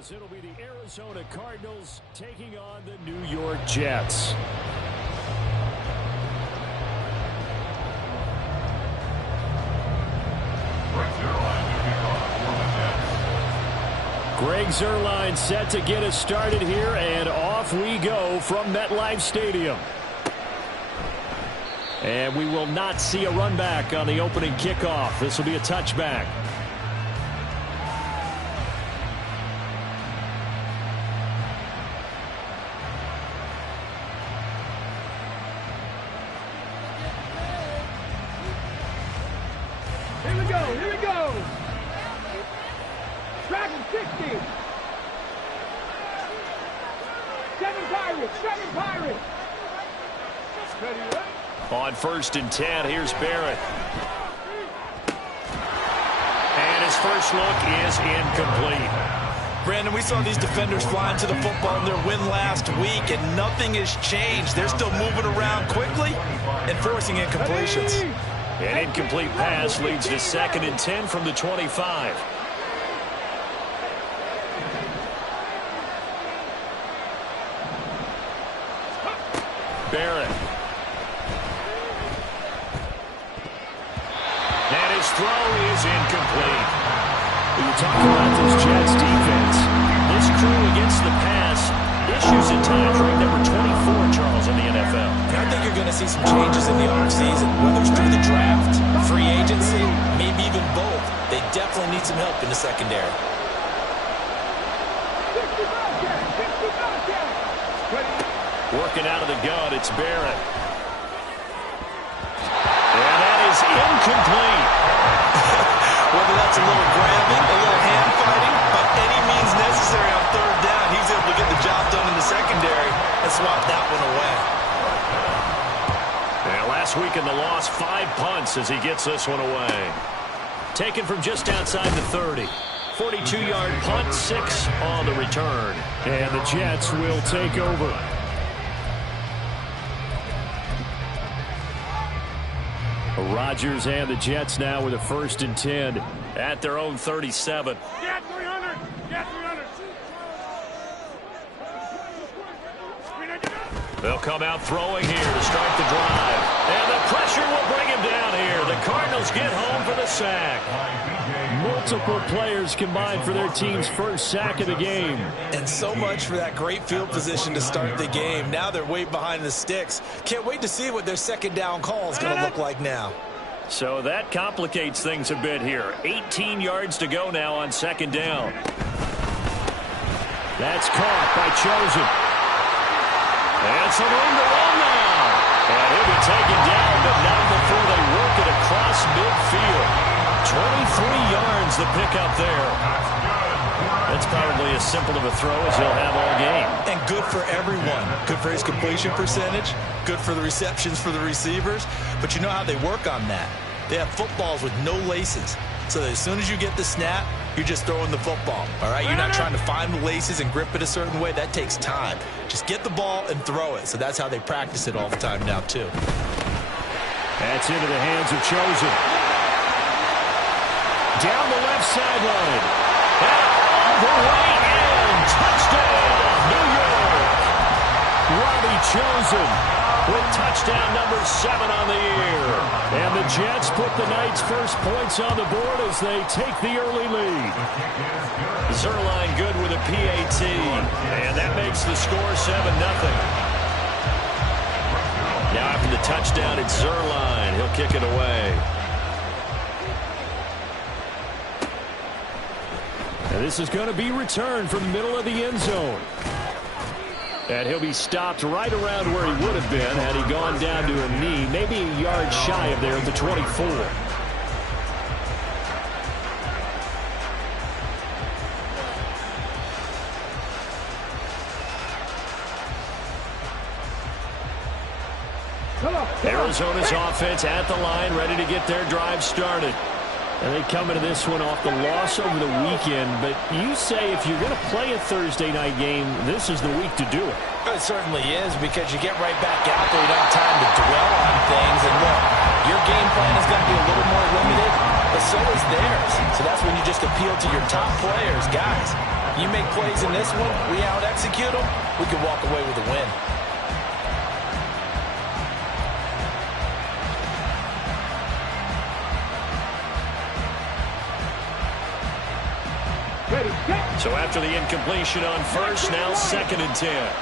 as it'll be the Arizona Cardinals taking on the New York Jets. Greg Zuerlein set to get us started here, and off we go from MetLife Stadium. And we will not see a run back on the opening kickoff. This will be a touchback. Here we go. Dragon 60. Seven Pirates. Ready, right? On 1st and 10, here's Barrett. And his first look is incomplete. Brandon, we saw these defenders flying to the football in their win last week, and nothing has changed. They're still moving around quickly and forcing incompletions. An incomplete pass leads to 2nd and 10 from the 25. Barrett. And his throw is incomplete. When you talk about this Jets defense, this crew against the pass, issues at times, right? Number 24, Charles, in the NFL. I think you're going to see some changes in the offseason, whether it's through the draft, free agency, maybe even both. They definitely need some help in the secondary. Working out of the gun, it's Barrett. And that is incomplete. Whether that's a little grabbing, a little hand fighting, by any means necessary on 3rd down, he's able to get the job done in the secondary and swat that one away. And last week in the loss, 5 punts as he gets this one away. Taken from just outside the 30. 42-yard punt, 6 on the return. And the Jets will take over. Rodgers and the Jets now with a 1st and 10 at their own 37. Get 300. They'll come out throwing here to start the drive. And the pressure will bring him down here. The Cardinals get home for the sack. Multiple players combined for their team's first sack of the game. And so much for that great field position to start the game. Now they're way behind the sticks. Can't wait to see what their 2nd down call is going to look like now. So that complicates things a bit here. 18 yards to go now on 2nd down. That's caught by Chosen. And some room to run now. And he'll be taken down, but not before they work it across midfield. 23 yards the pickup there. That's probably as simple of a throw as he'll have all game. And good for everyone. Good for his completion percentage. Good for the receptions for the receivers. But you know how they work on that. They have footballs with no laces. So that as soon as you get the snap, you're just throwing the football. All right? You're not trying to find the laces and grip it a certain way. That takes time. Just get the ball and throw it. So that's how they practice it all the time now, too. That's into the hands of Chosen. Down the left sideline. And all the way in. Touchdown, New York. Robbie Chosen with touchdown number 7 on the year. And the Jets put the Knights' first points on the board as they take the early lead. Zuerlein good with a PAT. And that makes the score 7-0. Now after the touchdown, it's Zuerlein. He'll kick it away. And this is going to be returned from the middle of the end zone. And he'll be stopped right around where he would have been had he gone down to a knee, maybe a yard shy of there at the 24. Arizona's offense at the line, ready to get their drive started. And they come into this one off the loss over the weekend. But you say if you're going to play a Thursday night game, this is the week to do it. It certainly is, because you get right back out there. You don't have time to dwell on things. And look, Your game plan is going to be a little more limited, but so is theirs. So that's when you just appeal to your top players. Guys, you make plays in this one, we out-execute them, we can walk away with a win. So after the incompletion on first, now 2nd and 10.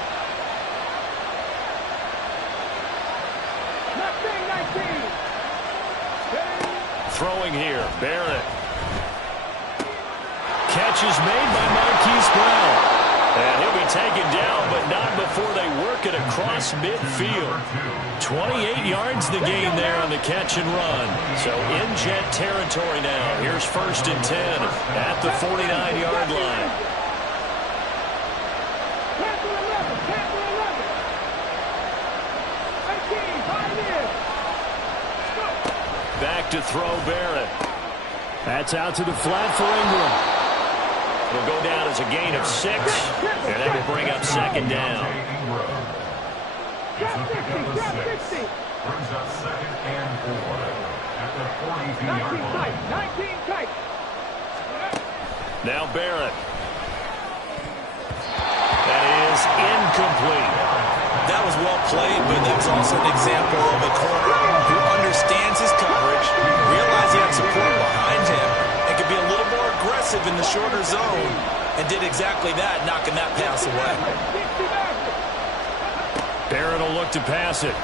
Throwing here, Barrett. Catch is made by Marquise Brown. And he'll be taken down, but not before they work it across midfield. 28 yards the gain there on the catch and run. So in Jet territory now. Here's 1st and 10 at the 49-yard line. Back to throw Barrett. That's out to the flat for Ingram. It'll go down as a gain of 6, and that will bring up 2nd down. Brings up 2nd and 4 at the 42-yard line. 19 tight. Now Barrett. That is incomplete. That was well played, but that was also an example of a corner who understands his coverage, realized he had support behind him, and could be a little more aggressive in the shorter zone, and did exactly that, knocking that pass away. Barrett will look to pass it.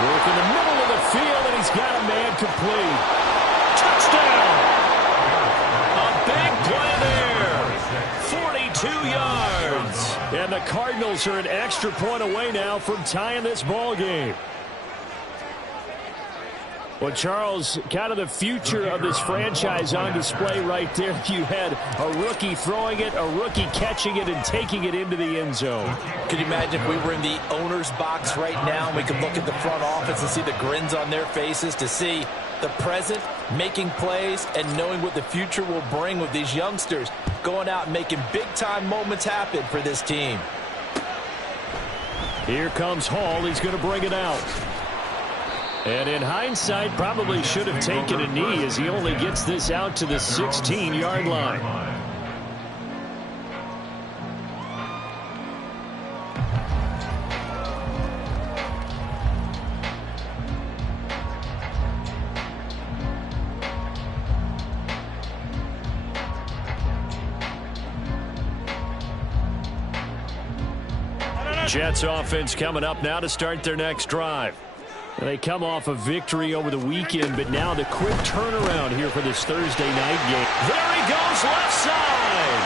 Work in the middle of the field, and he's got a man complete. Touchdown! A big play there. 42 yards. And the Cardinals are an extra point away now from tying this ball game. Well, Charles, kind of the future of this franchise on display right there. You had a rookie throwing it, a rookie catching it, and taking it into the end zone. Could you imagine if we were in the owner's box right now and we could look at the front office and see the grins on their faces, to see the present making plays and knowing what the future will bring with these youngsters going out and making big-time moments happen for this team. Here comes Hall. He's going to bring it out. And in hindsight, probably should have taken a knee as he only gets this out to the 16-yard line. Jets offense coming up now to start their next drive. They come off a victory over the weekend, but now the quick turnaround here for this Thursday night game. There he goes, left side.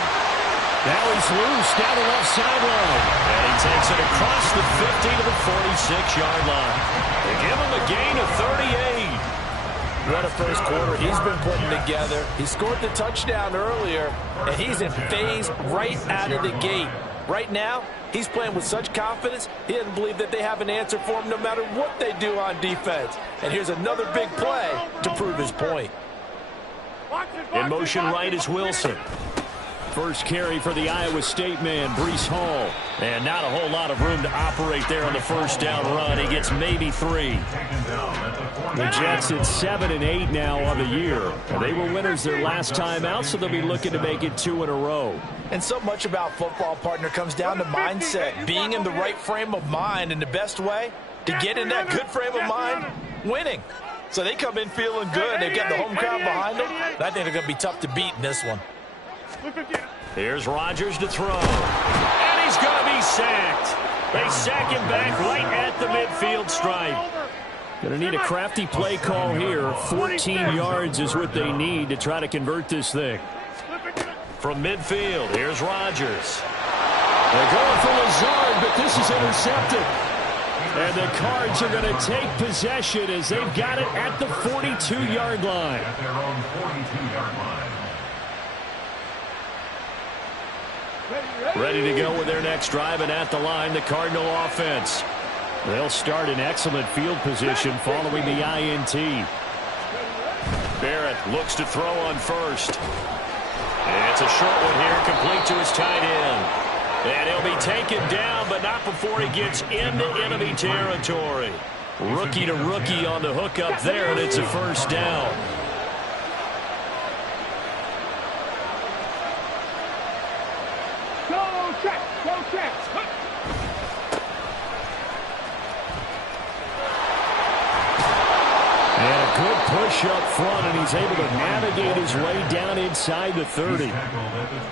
Now he's loose down the left sideline. And he takes it across the 50 to the 46-yard line. They give him a gain of 38. What a first quarter he's been putting together. He scored the touchdown earlier, and he's in phase right out of the gate. Right now, he's playing with such confidence, he doesn't believe that they have an answer for him no matter what they do on defense. And here's another big play to prove his point. In motion right is Wilson. First carry for the Iowa State man, Breece Hall. And not a whole lot of room to operate there on the first down run. He gets maybe 3. The Jets at 7 and 8 now on the year. They were winners their last time out, so they'll be looking to make it 2 in a row. And so much about football, partner, comes down to mindset. Being in the right frame of mind, and the best way to get in that good frame of mind, winning. So they come in feeling good. They've got the home crowd behind them. I think they're going to be tough to beat in this one. Here's Rodgers to throw. And he's going to be sacked. They sack him back right at the midfield stripe. Going to need a crafty play call here. 14 yards is what they need to try to convert this thing. From midfield, here's Rodgers. They're going for Lazard, but this is intercepted. And the Cards are going to take possession as they've got it at the 42-yard line. At their own 42-yard line. Ready to go with their next drive, and at the line, the Cardinal offense. They'll start in excellent field position following the INT. Barrett looks to throw on first. And it's a short one here, complete to his tight end. And he'll be taken down, but not before he gets into enemy territory. Rookie to rookie on the hook up there, and it's a first down. Go check. And a good push up front, and he's able to navigate his way down inside the 30.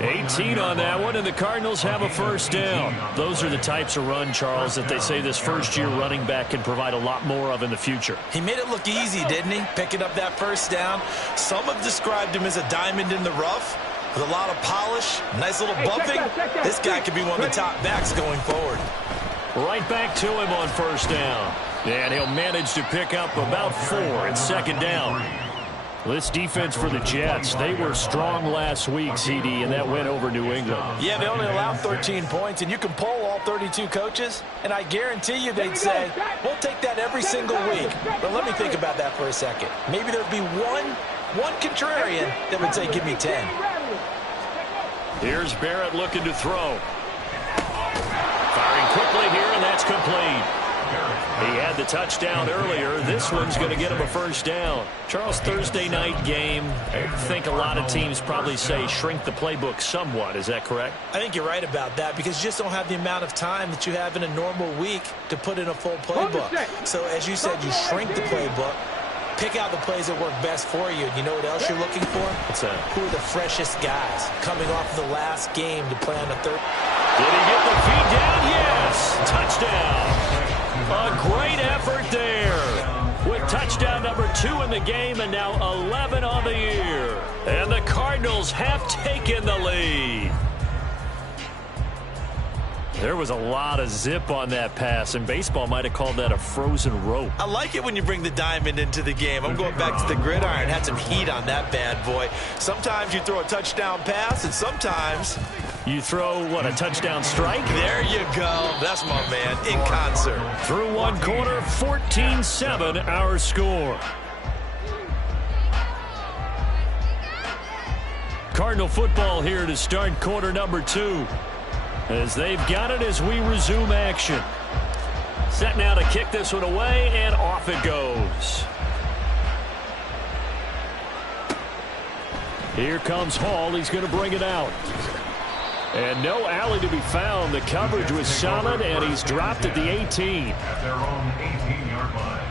18 on that one, and the Cardinals have a first down. Those are the types of run, Charles, that they say this first-year running back can provide a lot more of in the future. He made it look easy, didn't he? Picking up that first down. Some have described him as a diamond in the rough with a lot of polish, nice little bumping. This guy could be one of the top backs going forward. Right back to him on first down. And he'll manage to pick up about 4 in second down. This defense for the Jets, they were strong last week, CD, and that went over New England. Yeah, they only allowed 13 points, and you can poll all 32 coaches, and I guarantee you they'd say, we'll take that every single week. But let me think about that for a second. Maybe there'd be one contrarian that would say, give me 10. Here's Barrett looking to throw. Firing quickly here, and that's complete. He had the touchdown earlier. This one's going to get him a first down. Charles, Thursday night game, I think a lot of teams probably say shrink the playbook somewhat. Is that correct? I think you're right about that because you just don't have the amount of time that you have in a normal week to put in a full playbook. So as you said, you shrink the playbook, pick out the plays that work best for you. You know what else you're looking for? What's that? Who are the freshest guys coming off of the last game to play on the third? Did he get the feed down? Yes! Touchdown! A great effort there with touchdown number 2 in the game and now 11 on the year. And the Cardinals have taken the lead. There was a lot of zip on that pass, and baseball might have called that a frozen rope. I like it when you bring the diamond into the game. I'm going back to the gridiron. Had some heat on that bad boy. Sometimes you throw a touchdown pass, and sometimes you throw, what, a touchdown strike? There you go. That's my man, in concert. Through one quarter, 14-7 our score. Cardinal football here to start quarter number 2. As they've got it as we resume action. Set now to kick this one away, and off it goes. Here comes Hall. He's going to bring it out. And no alley to be found. The coverage was solid, and he's dropped at the 18. At their own 18-yard line.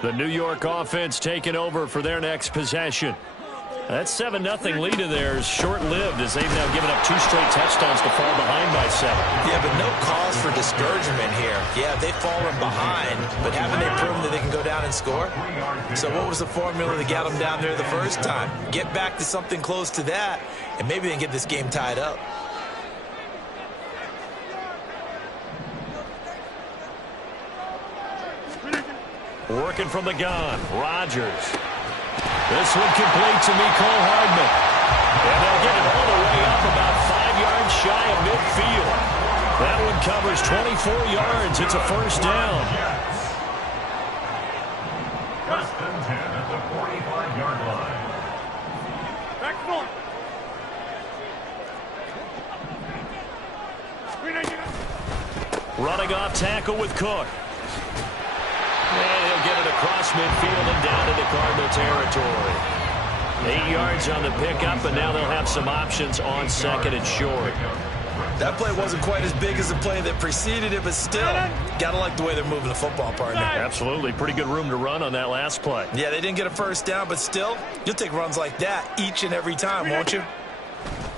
The New York offense taking over for their next possession. That 7-0 lead of theirs short-lived as they've now given up 2 straight touchdowns to fall behind by 7. Yeah, but no cause for discouragement here. Yeah, they've fallen behind, but haven't they proven that they can go down and score? So what was the formula that got them down there the first time? Get back to something close to that, and maybe they can get this game tied up. Working from the gun, Rodgers. This one complete to Mecole Hardman. And they'll get it all the way up about 5 yards shy of midfield. That one covers 24 yards. It's a first down. First and 10 at the 45-yard line. Back north. Running off tackle with Cook. And he'll get it across midfield and down into Cardinal territory. 8 yards on the pickup, and now they'll have some options on second and short. That play wasn't quite as big as the play that preceded it, but still, got to like the way they're moving the football, partner. Absolutely. Pretty good room to run on that last play. Yeah, they didn't get a first down, but still, you'll take runs like that each and every time, won't you?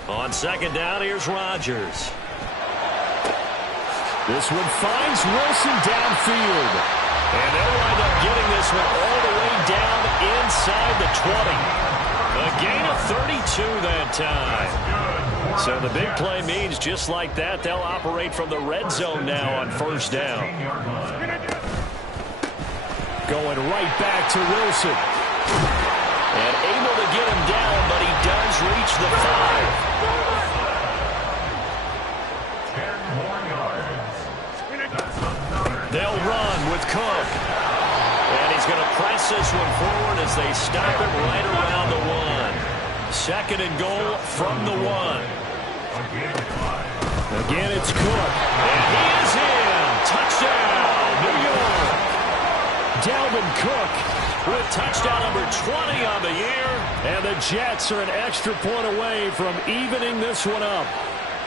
On second down, here's Rodgers. This one finds Wilson downfield. And they'll wind up getting this one all the way down inside the 20. A gain of 32 that time. So the big play means just like that, they'll operate from the red zone now on first down. Going right back to Wilson. And able to get him down, but he does reach the 5. 10 more yards. They'll run with Cook. And he's going to press this one forward as they stop it right around the 1. Second and goal from the 1. Again, it's Cook. And he is in. Touchdown, New York. Dalvin Cook with touchdown number 20 on the year. And the Jets are an extra point away from evening this one up.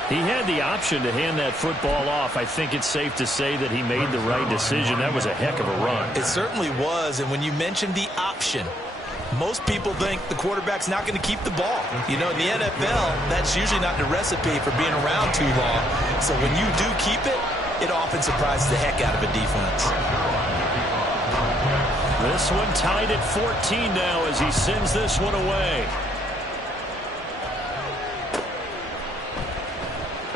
He had the option to hand that football off. I think it's safe to say that he made the right decision. That was a heck of a run. It certainly was. And when you mentioned the option, most people think the quarterback's not going to keep the ball. You know, in the NFL, that's usually not the recipe for being around too long. So when you do keep it, it often surprises the heck out of a defense. This one tied at 14 now as he sends this one away.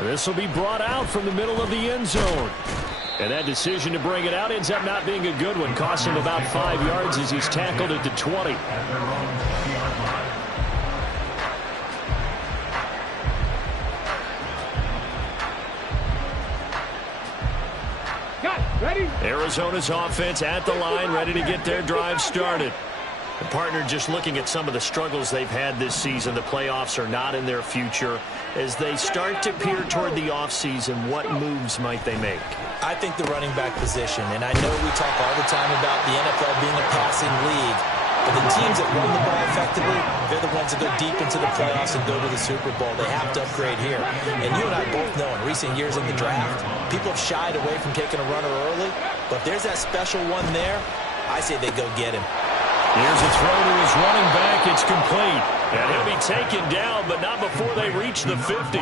This will be brought out from the middle of the end zone. And that decision to bring it out ends up not being a good one. Cost him about 5 yards as he's tackled at the 20. Ready? Arizona's offense at the line, ready to get their drive started. The partner just looking at some of the struggles they've had this season. The playoffs are not in their future. As they start to peer toward the offseason, what moves might they make? I think the running back position, and I know we talk all the time about the NFL being a passing league, but the teams that run the ball effectively, they're the ones that go deep into the playoffs and go to the Super Bowl. They have to upgrade here. And you and I both know in recent years in the draft, people have shied away from taking a runner early, but if there's that special one there, I say they go get him. Here's a throw to his running back. It's complete. And he'll be taken down, but not before they reach the 50.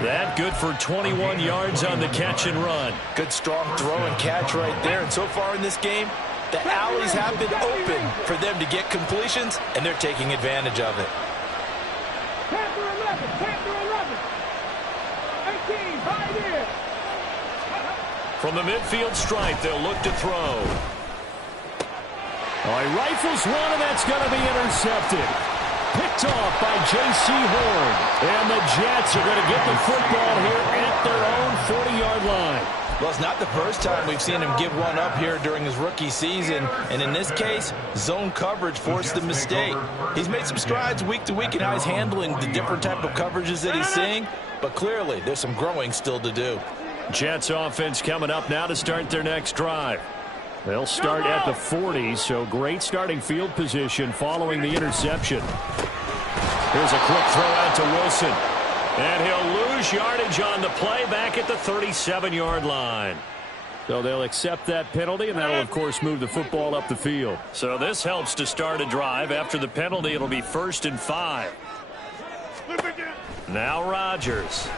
That good for 21 yards on the catch and run. Good strong throw and catch right there. And so far in this game, the alleys have been open for them to get completions, and they're taking advantage of it. 10 through 11, 10 through 11. 18, 5 years. From the midfield stripe, they'll look to throw. Oh, he rifles one, and that's going to be intercepted. Picked off by J.C. Horn. And the Jets are going to get the football here at their own 40-yard line. Well, it's not the first time we've seen him give one up here during his rookie season. And in this case, zone coverage forced the mistake. He's made some strides week to week in how he's handling the different type of coverages that he's seeing. But clearly, there's some growing still to do. Jets offense coming up now to start their next drive. They'll start at the 40, so great starting field position following the interception. Here's a quick throw out to Wilson. And he'll lose yardage on the play back at the 37-yard line. So they'll accept that penalty, and that'll, of course, move the football up the field. So this helps to start a drive. After the penalty, it'll be 1st and 5. Now Rodgers.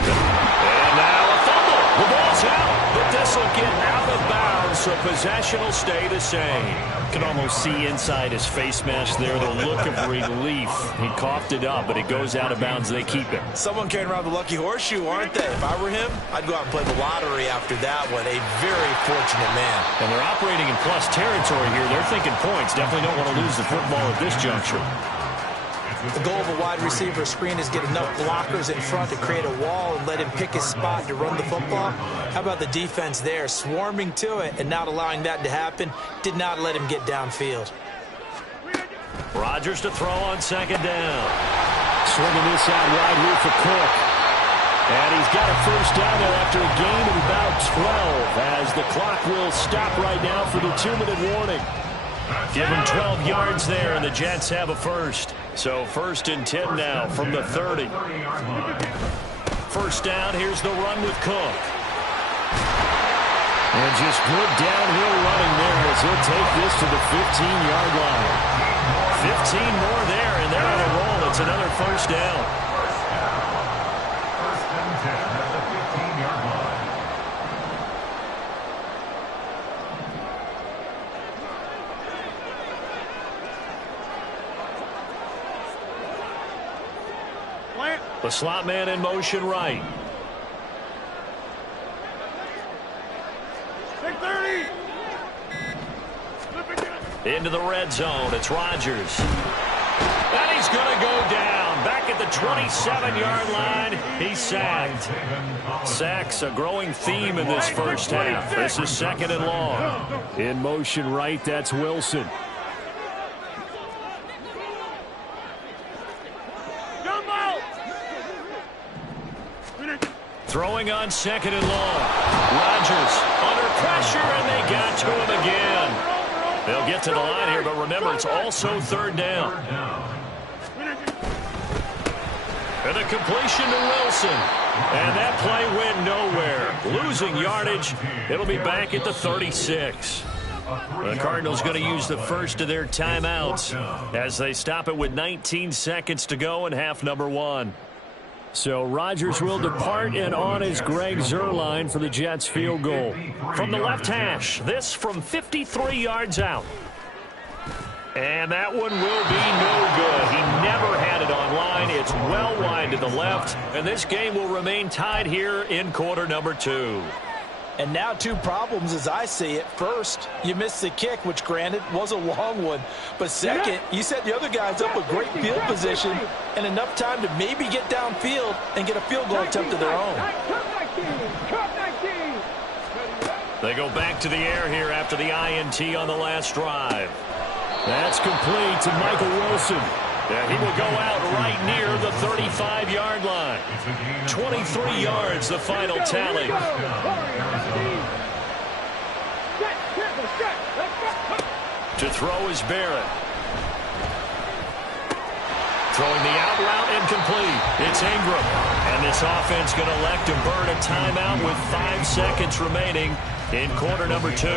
And now a fumble. The ball's out, but this will get out of bounds, so possession will stay the same. You can almost see inside his face mask there the look of relief. He coughed it up, but it goes out of bounds. They keep it. Someone carrying around the lucky horseshoe, aren't they? If I were him, I'd go out and play the lottery after that one. A very fortunate man. And they're operating in plus territory here. They're thinking points. Definitely don't want to lose the football at this juncture. The goal of a wide receiver screen is get enough blockers in front to create a wall and let him pick his spot to run the football. How about the defense there, swarming to it and not allowing that to happen? Did not let him get downfield. Rodgers to throw on 2nd down. Swinging this out wide here for Cook. And he's got a 1st down there after a gain of about 12 as the clock will stop right now for the 2-minute warning. Give him 12 yards there, and the Jets have a 1st. So 1st and 10 now from the 30. 1st down, here's the run with Cook. And just good downhill running there as he'll take this to the 15-yard line. 15 more there, and they're on a roll. It's another 1st down. 1st and 10 at the 15-yard line. The slot man in motion right. 630. Into the red zone. It's Rodgers. And he's going to go down. Back at the 27-yard line. He's sacked. Sacks a growing theme in this first half. This is 2nd and long. In motion right, that's Wilson. Throwing on 2nd and long. Rodgers under pressure, and they got to him again. They'll get to the line here, but remember, it's also 3rd down. And a completion to Wilson. And that play went nowhere. Losing yardage. It'll be back at the 36. The Cardinals going to use the first of their timeouts as they stop it with 19 seconds to go in half number 1. So Rodgers will depart, and on is Greg Zuerlein for the Jets field goal. From the left hash, this from 53 yards out. And that one will be no good. He never had it on line. It's well wide to the left, and this game will remain tied here in quarter number 2. And now 2 problems as I see it. First, you missed the kick, which granted was a long one. But second, you set the other guys up with great field position and enough time to maybe get downfield and get a field goal attempt of their own. They go back to the air here after the INT on the last drive. That's complete to Michael Wilson. Yeah, he will go out right near the 35-yard line. 23 yards, the final tally. To throw is Barrett. Throwing the out route incomplete. It's Ingram. And this offense going to elect to burn a timeout with 5 seconds remaining in quarter number 2.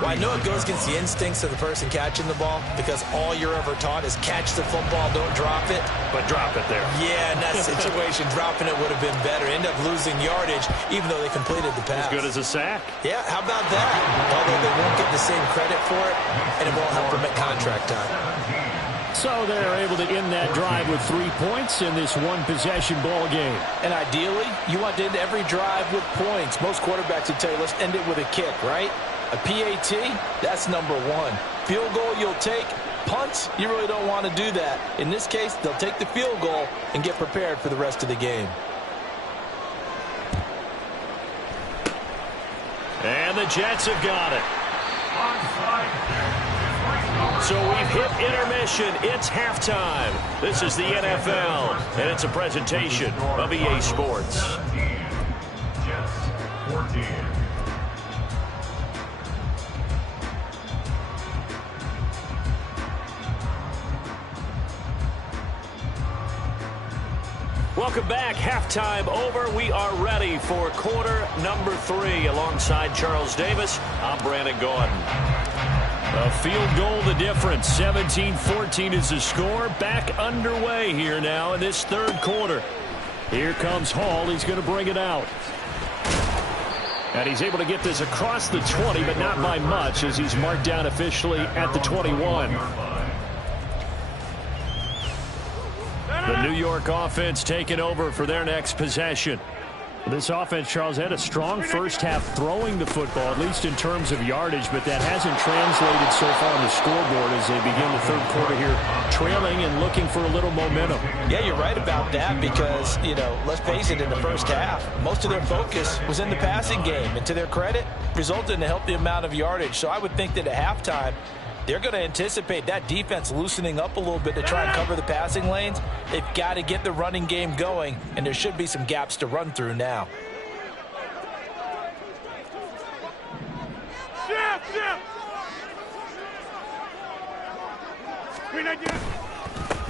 Well, I know it goes against the instincts of the person catching the ball because all you're ever taught is catch the football, don't drop it. But drop it there. Yeah, in that situation, dropping it would have been better. End up losing yardage even though they completed the pass. As good as a sack. Yeah, how about that? Although they won't get the same credit for it, and it won't help them at contract time. So they're able to end that drive with 3 points in this one-possession ball game. And ideally, you want to end every drive with points. Most quarterbacks would tell you, let's end it with a kick, right? A PAT, that's number 1. Field goal you'll take. Punts, you really don't want to do that. In this case, they'll take the field goal and get prepared for the rest of the game. And the Jets have got it. So we've hit intermission. It's halftime. This is the NFL, and it's a presentation of EA Sports. Jets 14. Welcome back. Halftime over. We are ready for quarter number 3. Alongside Charles Davis, I'm Brandon Gordon. A field goal the difference. 17-14 is the score. Back underway here now in this 3rd quarter. Here comes Hall. He's going to bring it out. And he's able to get this across the 20, but not by much as he's marked down officially at the 21. The New York offense taking over for their next possession. This offense, Charles, had a strong first half throwing the football, at least in terms of yardage, but that hasn't translated so far on the scoreboard as they begin the 3rd quarter here, trailing and looking for a little momentum. Yeah, you're right about that because, let's face it, in the first half, most of their focus was in the passing game, and to their credit, resulted in a healthy amount of yardage. So I would think that at halftime, they're going to anticipate that defense loosening up a little bit to try and cover the passing lanes. They've got to get the running game going, and there should be some gaps to run through now.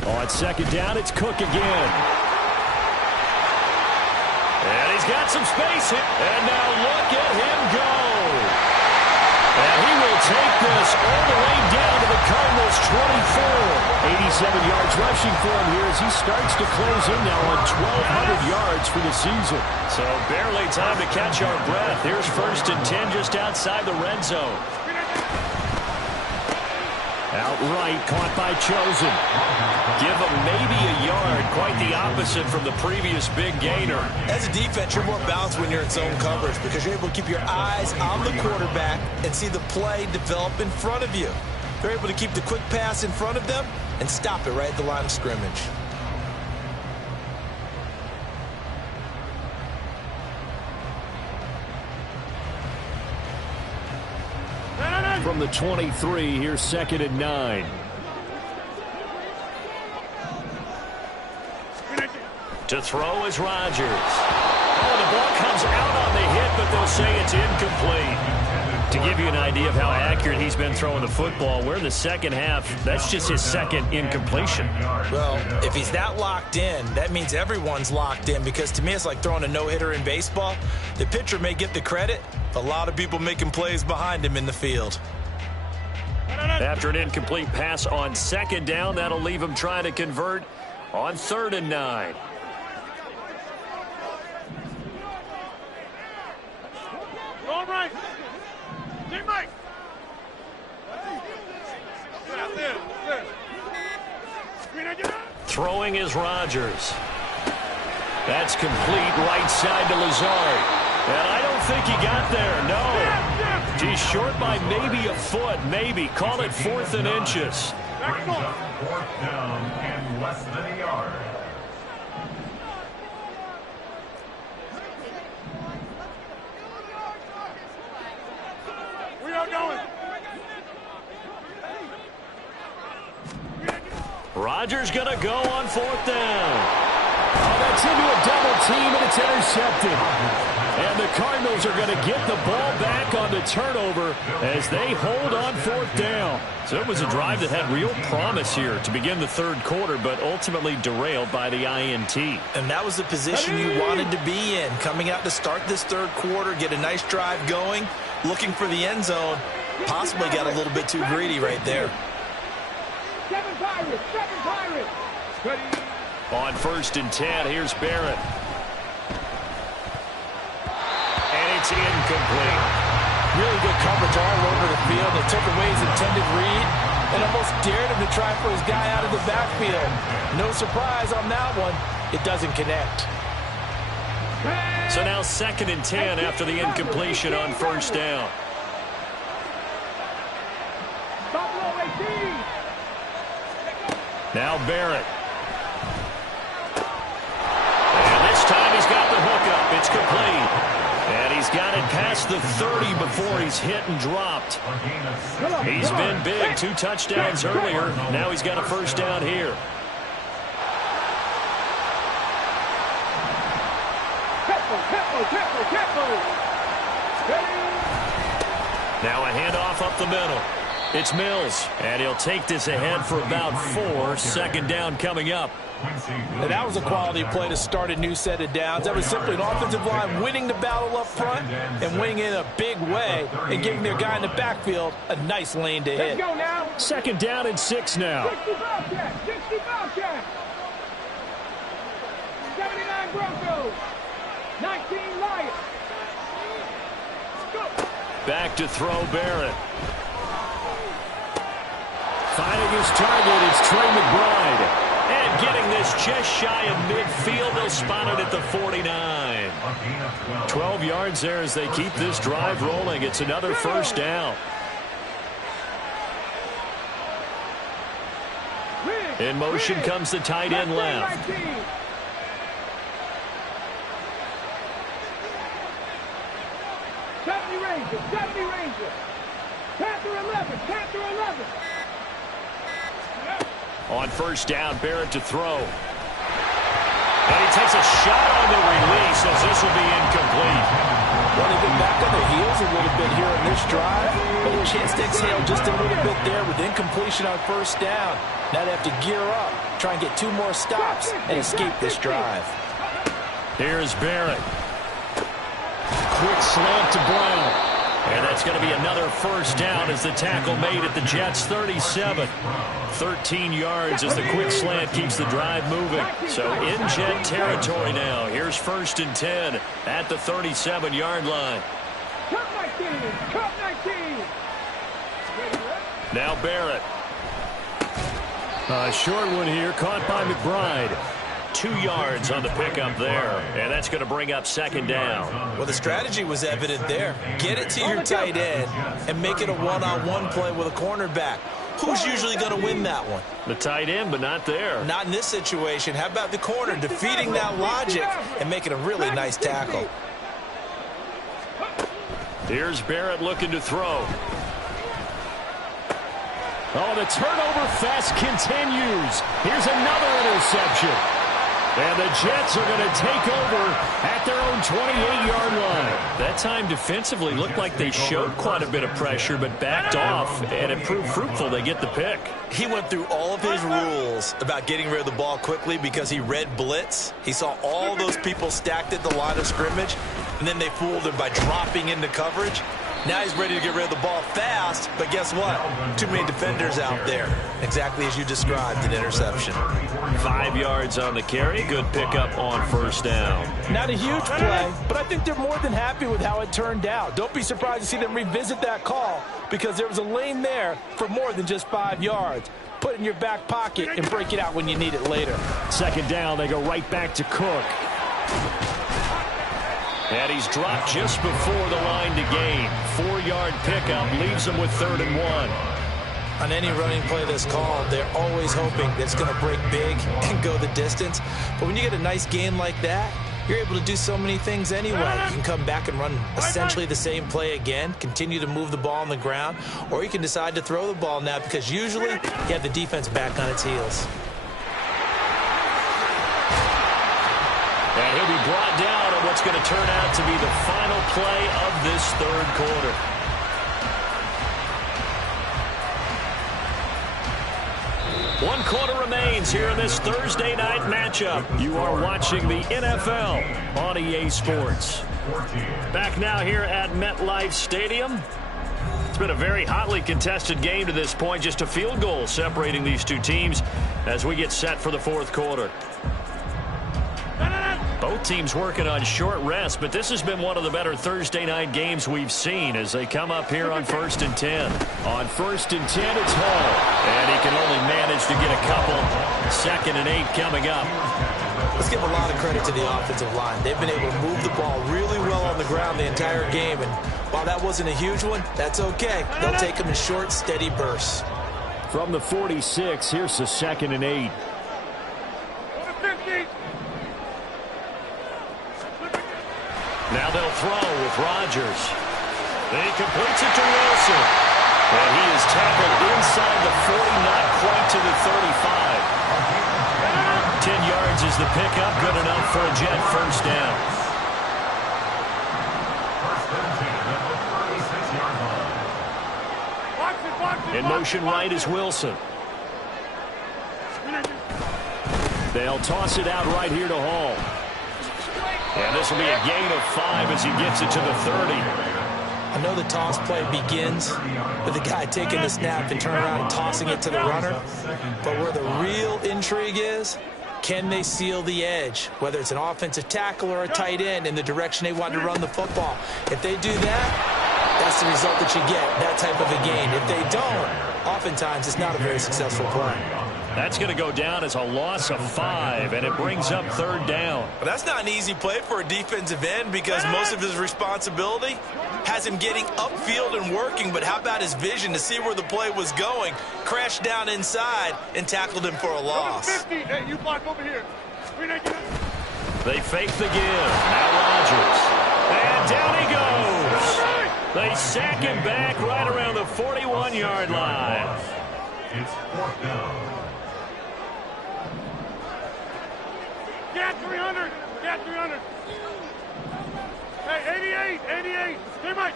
On 2nd down, it's Cook again. And he's got some space here. And now look at him go. And he will take this all the way down to the Cardinals' 24. 87 yards rushing for him here as he starts to close in now on 1,200 yards for the season. So barely time to catch our breath. Here's 1st and 10 just outside the red zone. Outright caught by Chosen. Give him maybe a yard. Quite the opposite from the previous big gainer. As a defense, you're more balanced when you're in zone coverage because you're able to keep your eyes on the quarterback and see the play develop in front of you. They're able to keep the quick pass in front of them and stop it right at the line of scrimmage. From the 23, here's 2nd and 9. To throw is Rodgers. Oh, the ball comes out on the hit, but they'll say it's incomplete. To give you an idea of how accurate he's been throwing the football, we're in the second half. That's just his second incompletion. Well, if he's that locked in, that means everyone's locked in, because to me it's like throwing a no-hitter in baseball. The pitcher may get the credit, a lot of people making plays behind him in the field. After an incomplete pass on 2nd down, that'll leave him trying to convert on 3rd and 9. All right. Team Mike. Throwing is Rodgers. That's complete, right side to Lazard. And I don't think he got there, no. He's short by maybe a foot, maybe. Call it 4th and inches. Brings up 4th down and less than a yard. We are going. Rodgers going to go on 4th down. Oh, that's into a double team, and it's intercepted. And the Cardinals are going to get the ball back on the turnover as they hold on 4th down. So it was a drive that had real promise here to begin the 3rd quarter, but ultimately derailed by the INT. And that was the position you wanted to be in, coming out to start this 3rd quarter, get a nice drive going, looking for the end zone. Possibly got a little bit too greedy right there. 7 Pirates, 7 Pirates. Ready. On 1st and 10, here's Barrett. And it's incomplete. Really good coverage all over the field. They took away his intended read and almost dared him to try for his guy out of the backfield. No surprise on that one. It doesn't connect. So now 2nd and 10 after the incompletion on 1st down. Buffalo 18. Now Barrett. And this time he's got the hookup. It's complete. And he's got it past the 30 before he's hit and dropped. He's been big. 2 touchdowns earlier. Now he's got a 1st down here. Now a handoff up the middle. It's Mills, and he'll take this ahead for about 4. 2nd down coming up. And that was a quality play to start a new set of downs. That was simply an offensive line winning the battle up front and winning in a big way and giving their guy in the backfield a nice lane to hit. Let's go now. 2nd down and 6 now. 60 Bobcats, 60 Bobcats. 79 Broncos, 19 Lions. Go. Back to throw Barrett. Finding his target, it's Trey McBride. And getting this just shy of midfield, they'll spot it at the 49. 12 yards there as they keep this drive rolling. It's another 1st down. In motion comes the tight end left. 70 Rangers, 70 Rangers. Panther 11, Panther 11. On 1st down, Barrett to throw. And he takes a shot on the release as this will be incomplete. Want to get back on their heels a little bit here in this drive, but a chance to exhale just a little bit there with incompletion on 1st down. Now they have to gear up, try and get 2 more stops and escape this drive. Here's Barrett. Quick slant to Brown. And that's going to be another 1st down as the tackle made at the Jets' 37. 13 yards as the quick slant keeps the drive moving. So in Jet territory now. Here's 1st and 10 at the 37-yard line. Cup 19, Cup 19. Now Barrett. A short one here, caught by McBride. 2 yards on the pickup there, and that's going to bring up 2nd down. Well, the strategy was evident there. Get it to your tight end and make it a one-on-one play with a cornerback. Who's usually going to win that one? The tight end, but not there. Not in this situation. How about the corner defeating that logic and making a really nice tackle? Here's Barrett looking to throw. Oh, the turnover fest continues. Here's another interception. And the Jets are going to take over at their own 28-yard line. That time defensively looked like they showed quite a bit of pressure, but backed off, and it proved fruitful. They get the pick. He went through all of his rules about getting rid of the ball quickly because he read blitz. He saw all those people stacked at the line of scrimmage, and then they fooled him by dropping into coverage. Now he's ready to get rid of the ball fast, but guess what? Too many defenders out there. Exactly as you described, an interception. 5 yards on the carry. Good pickup on first down. Not a huge play, but I think they're more than happy with how it turned out. Don't be surprised to see them revisit that call because there was a lane there for more than just 5 yards. Put it in your back pocket and break it out when you need it later. Second down, they go right back to Cook. And he's dropped just before the line to gain. 4-yard pickup leaves him with 3rd and 1. On any running play that's called, they're always hoping that it's going to break big and go the distance. But when you get a nice gain like that, you're able to do so many things anyway. You can come back and run essentially the same play again, continue to move the ball on the ground, or you can decide to throw the ball now because usually you have the defense back on its heels. And he'll be brought down on what's going to turn out to be the final play of this 3rd quarter. One quarter remains here in this Thursday night matchup. You are watching the NFL on EA Sports. Back now here at MetLife Stadium. It's been a very hotly contested game to this point. Just a field goal separating these two teams as we get set for the 4th quarter. Both teams working on short rest, but this has been one of the better Thursday night games we've seen as they come up here on 1st and 10. On 1st and 10, it's Hall, and he can only manage to get a couple. 2nd and 8 coming up. Let's give a lot of credit to the offensive line. They've been able to move the ball really well on the ground the entire game, and while that wasn't a huge one, that's okay. They'll take them in short, steady bursts. From the 46, here's the 2nd and 8. Now they'll throw with Rodgers. And he completes it to Wilson. And he is tackled inside the 40, not quite to the 35. 10 yards is the pickup. Good enough for a Jet first down. In motion right is Wilson. They'll toss it out right here to Hall. And this will be a gain of 5 as he gets it to the 30. I know the toss play begins with the guy taking the snap and turning around and tossing it to the runner. But where the real intrigue is, can they seal the edge? Whether it's an offensive tackle or a tight end in the direction they want to run the football. If they do that, that's the result that you get, that type of a gain. If they don't, oftentimes it's not a very successful play. That's going to go down as a loss of 5, and it brings up 3rd down. But that's not an easy play for a defensive end because most of his responsibility has him getting upfield and working, but how about his vision to see where the play was going, crashed down inside, and tackled him for a loss. Hey, you block over here. They fake the give. Now Rodgers. And down he goes. They sack him back right around the 41-yard line. It's 4th down. Get 300. Get 300. Hey, 88. Hey, Mike.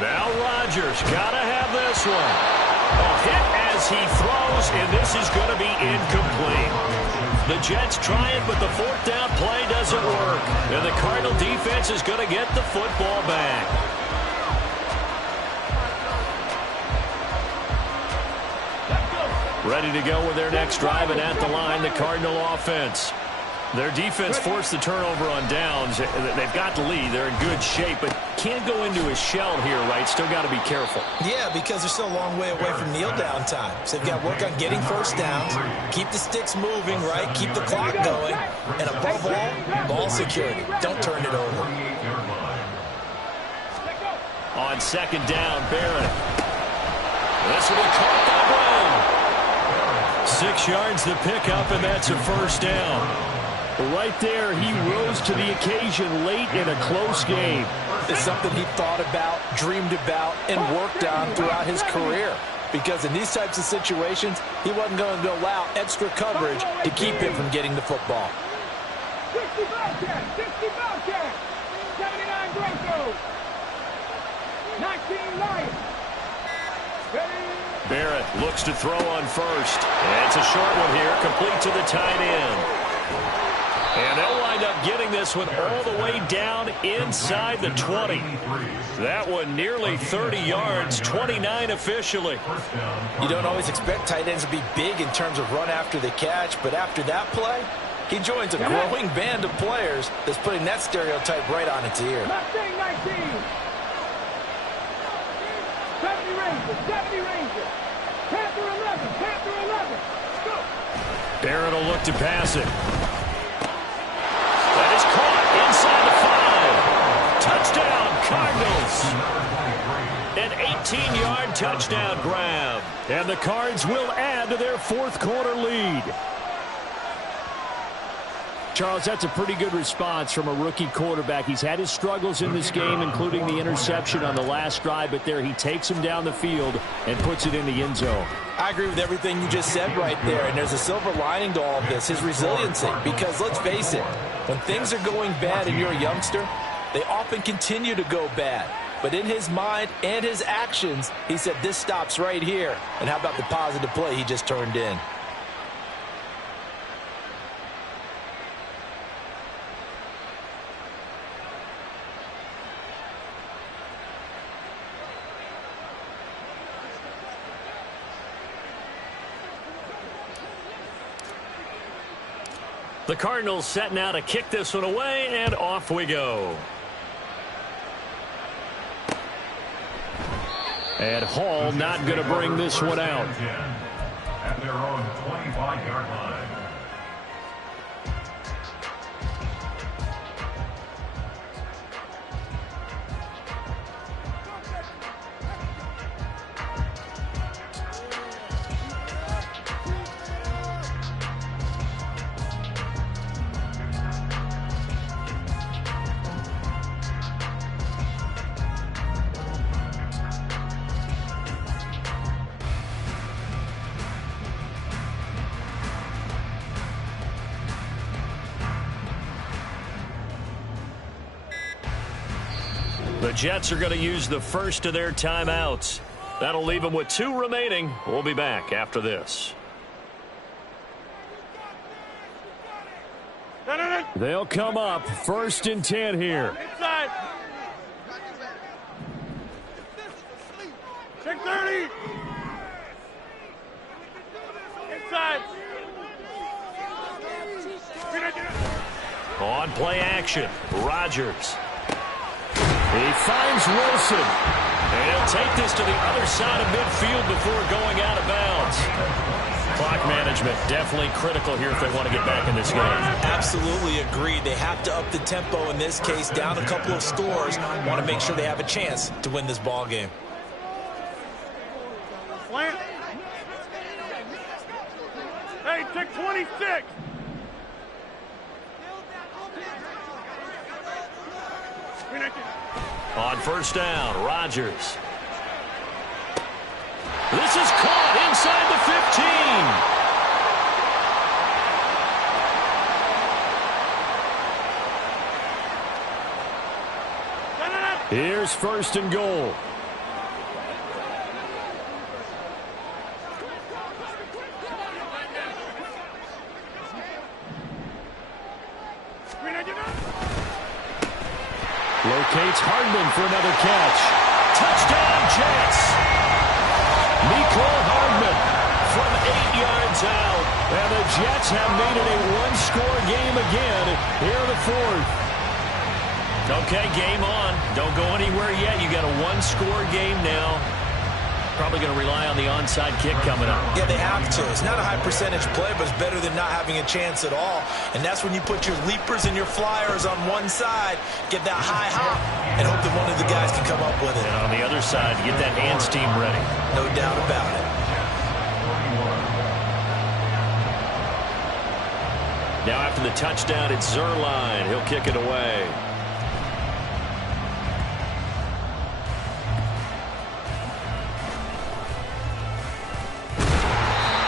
Now Rodgers gotta have this one. A hit as he throws, and this is going to be incomplete. The Jets try it, but the 4th down play doesn't work. And the Cardinal defense is going to get the football back. Ready to go with their next drive, and at the line, the Cardinal offense. Their defense forced the turnover on downs. They've got the lead. They're in good shape, but can't go into a shell here, right? Still got to be careful. Yeah, because they're still a long way away from kneel down time. So they've got to work on getting first downs, keep the sticks moving, right? Keep the clock going, and above all, ball security. Don't turn it over. On second down, Barrett. This will be caught by Brown. 6 yards the pickup, and that's a first down. Right there, he rose to the occasion late in a close game. It's something he thought about, dreamed about, and worked on throughout his career. Because in these types of situations, he wasn't going to allow extra coverage to keep him from getting the football. 60 Bobcats, 60 Bobcats, 79 Broncos, 19 Lions. Barrett looks to throw on first. And it's a short one here, complete to the tight end. And they'll wind up getting this one all the way down inside the 20. That one nearly 30 yards, 29 officially. You don't always expect tight ends to be big in terms of run after the catch, but after that play, he joins a growing band of players that's putting that stereotype right on its ear. Mustang 19. 70 Rangers, 70 Rangers. Panther 11, Panther 11. Go. Barrett will look to pass it. That is caught inside the 5. Touchdown, Cardinals. An 18-yard touchdown grab. And the Cards will add to their fourth quarter lead. Charles, that's a pretty good response from a rookie quarterback. He's had his struggles in this game, including the interception on the last drive, but there he takes him down the field and puts it in the end zone. I agree with everything you just said right there, and there's a silver lining to all of this, his resiliency. Because let's face it, when things are going bad and you're a youngster, they often continue to go bad. But in his mind and his actions, he said, this stops right here. And how about the positive play he just turned in? The Cardinals set now to kick this one away, and off we go. And Hall not going to bring this one out. At their own 25-yard line. The Jets are going to use the first of their timeouts. That'll leave them with 2 remaining. We'll be back after this. They'll come up 1st and 10 here. Inside. Check 30. Inside. On play action, Rodgers. He finds Wilson. And he'll take this to the other side of midfield before going out of bounds. Clock management definitely critical here if they want to get back in this game. Absolutely agreed. They have to up the tempo in this case, down a couple of scores. Want to make sure they have a chance to win this ball game. Slant. Hey, check 26. On first down, Rodgers. This is caught inside the 15. Here's 1st and goal. Locates Hardman for another catch. Touchdown, Jets. Mecole Hardman from 8 yards out. And the Jets have made it a one-score game again here in the fourth. Okay, game on. Don't go anywhere yet. You got a one-score game now. Probably going to rely on the onside kick coming up. Yeah, they have to. It's not a high-percentage play, but it's better than not having a chance at all. And that's when you put your leapers and your flyers on one side, get that high hop, and hope that one of the guys can come up with it. And on the other side, get that hands team ready. No doubt about it. Now after the touchdown, it's Zerline. He'll kick it away.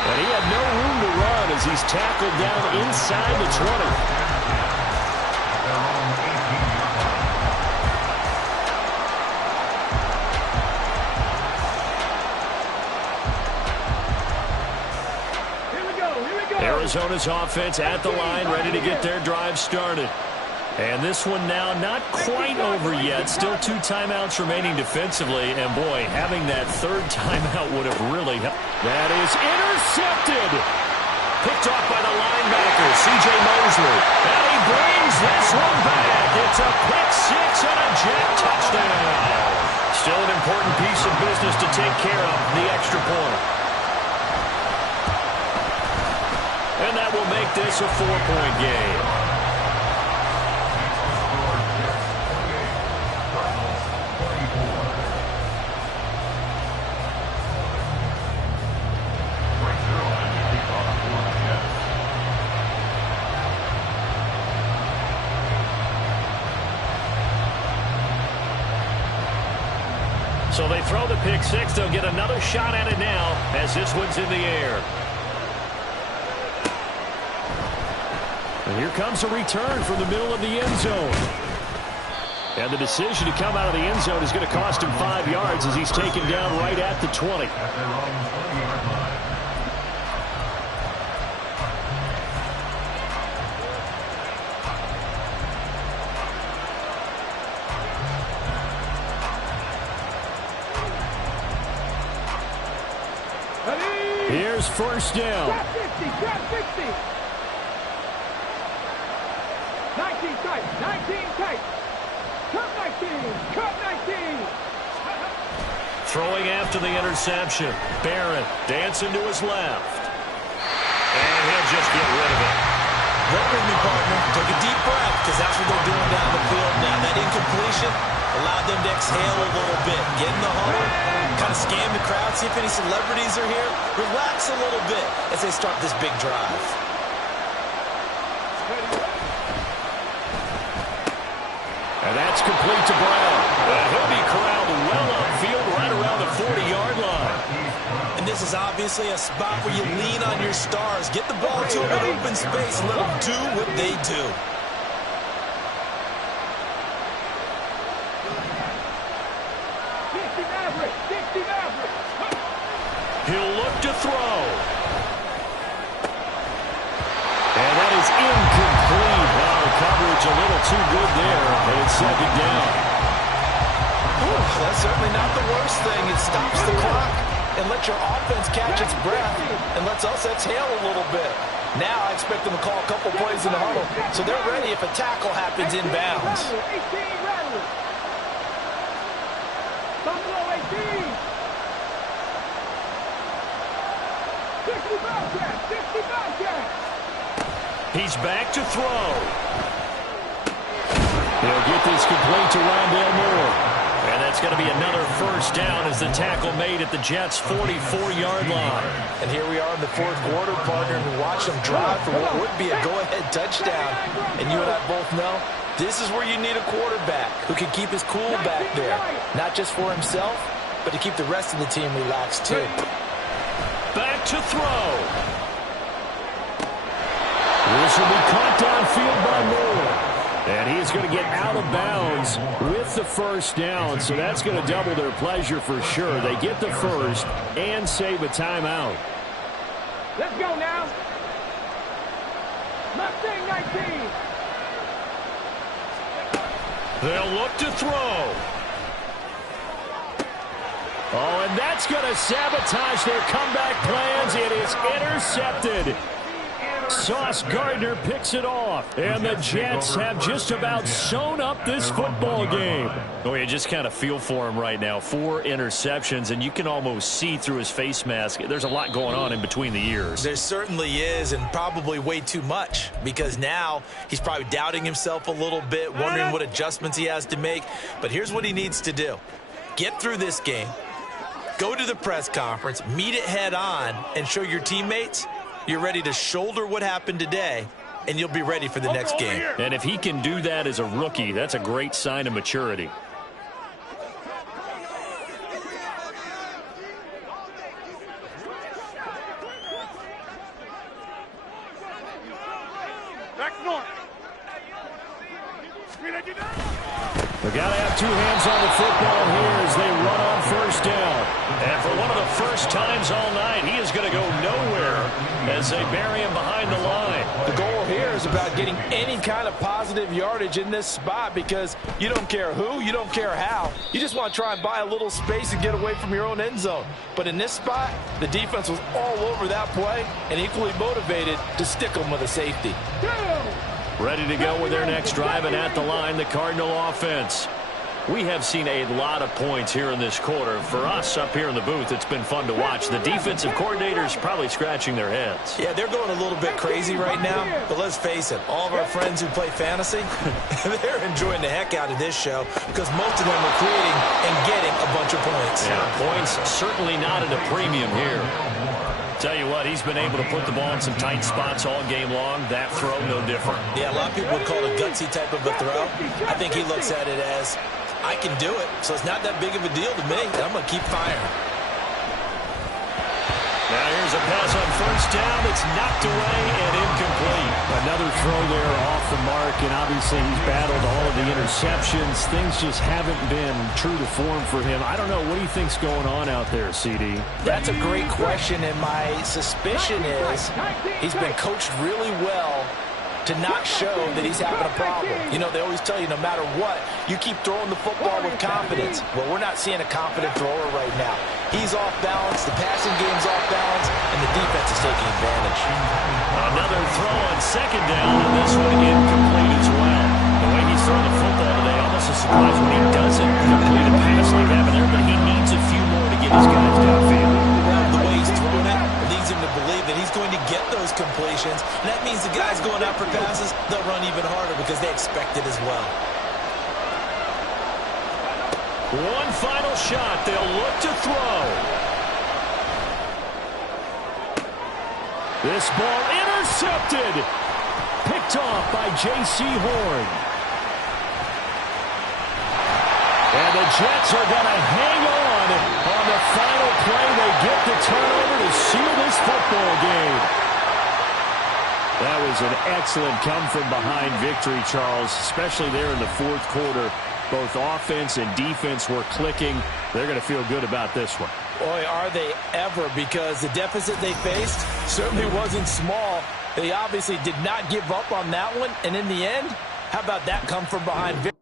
And he had no room to run as he's tackled down inside the 20. Arizona's offense at the line, ready to get their drive started. And this one now not quite over yet. Still 2 timeouts remaining defensively. And, boy, having that third timeout would have really helped. That is intercepted. Picked off by the linebacker, C.J. Mosley. And he brings this one back. It's a pick six and a Jet touchdown. Still an important piece of business to take care of, the extra point. And that will make this a 4-point game. So they throw the pick six. They'll get another shot at it now as this one's in the air. And here comes a return from the middle of the end zone. And the decision to come out of the end zone is going to cost him 5 yards as he's taken down right at the 20. Here's first down. Grab 50, grab 50. 19 tight, 19 tight. Cut 19, cut 19. Throwing after the interception. Barron dancing to his left. And he'll just get rid of it. Work with me, partner. Take a deep breath, because that's what they're doing down the field now. That incompletion allowed them to exhale a little bit. Get in the huddle, kind of scan the crowd, see if any celebrities are here. Relax a little bit as they start this big drive. And that's complete to Brown. He'll be corralled well upfield right around the 40-yard line. And this is obviously a spot where you lean on your stars. Get the ball to them in open space and let them do what they do. He'll look to throw. And that is incomplete. Wow, the coverage a little too good there, and it's second down. That's certainly not the worst thing. It stops the clock and lets your offense catch its breath and lets us exhale a little bit. Now I expect them to call a couple plays in the huddle so they're ready if a tackle happens inbounds. 18 rattlers. Buffalo 18. 65 Jack, 65 Jack. He's back to throw. He'll get this complete to Rondale Moore. And that's going to be another first down as the tackle made at the Jets' 44-yard line. And here we are in the fourth quarter, partner, and watch them drive for what would be a go-ahead touchdown. And you and I both know this is where you need a quarterback who can keep his cool back there. Not just for himself, but to keep the rest of the team relaxed, too. Back to throw. This will be caught downfield by Moore. And he's going to get out of bounds with the first down. So that's going to double their pleasure for sure. They get the first and save a timeout. Let's go now. Mustang 19. They'll look to throw. Oh, and that's going to sabotage their comeback plans. It is intercepted. Sauce Gardner picks it off. And the Jets have just about sewn up this football game. Oh, you just kind of feel for him right now. 4 interceptions, and you can almost see through his face mask. There's a lot going on in between the ears. There certainly is, and probably way too much, because now he's probably doubting himself a little bit, wondering what adjustments he has to make. But here's what he needs to do. Get through this game, go to the press conference, meet it head on, and show your teammates you're ready to shoulder what happened today, and you'll be ready for the next game. And if he can do that as a rookie, that's a great sign of maturity. They got to have 2 hands on the football here as they run on first down. And for one of the first times all night, he is going to go nowhere as they bury him behind the line. The goal here is about getting any kind of positive yardage in this spot, because you don't care who, you don't care how. You just want to try and buy a little space and get away from your own end zone. But in this spot, the defense was all over that play and equally motivated to stick them with a safety. Ready to go with their next drive, and at the line, the Cardinal offense. We have seen a lot of points here in this quarter. For us up here in the booth, it's been fun to watch. The defensive coordinators probably scratching their heads. Yeah, they're going a little bit crazy right now, but let's face it, all of our friends who play fantasy, they're enjoying the heck out of this show because most of them are creating and getting a bunch of points. Yeah, points certainly not at a premium here. Tell you what, he's been able to put the ball in some tight spots all game long. That throw, no different. Yeah, a lot of people would call it a gutsy type of a throw. I think he looks at it as, I can do it, so it's not that big of a deal to me. I'm going to keep firing. Now here's a pass on first down. It's knocked away and incomplete. Another throw there off the mark, and obviously he's battled all of the interceptions. Things just haven't been true to form for him. I don't know. What do you think's going on out there, CD? That's a great question, and my suspicion is he's been coached really well to not show that he's having a problem. You know, they always tell you no matter what, you keep throwing the football with confidence. Well, we're not seeing a confident thrower right now. He's off balance, the passing game's off balance, and the defense is taking advantage. Another throw on second down, and this one incomplete as well. The way he's throwing the football today, almost a surprise when he doesn't complete a pass like that there, but he needs a few more to get his guys downfield. The way he's throwing it leads him to believe that he's going to get those completions, and that means the guys going out for passes, they'll run even harder because they expect it as well. One final shot. They'll look to throw. This ball intercepted. Picked off by J.C. Horn. And the Jets are going to hang on the final play. They get the turnover to seal this football game. That was an excellent come-from-behind victory, Charles, especially there in the fourth quarter. Both offense and defense were clicking. They're going to feel good about this one. Boy, are they ever, because the deficit they faced certainly wasn't small. They obviously did not give up on that one, and in the end, how about that come-from-behind victory?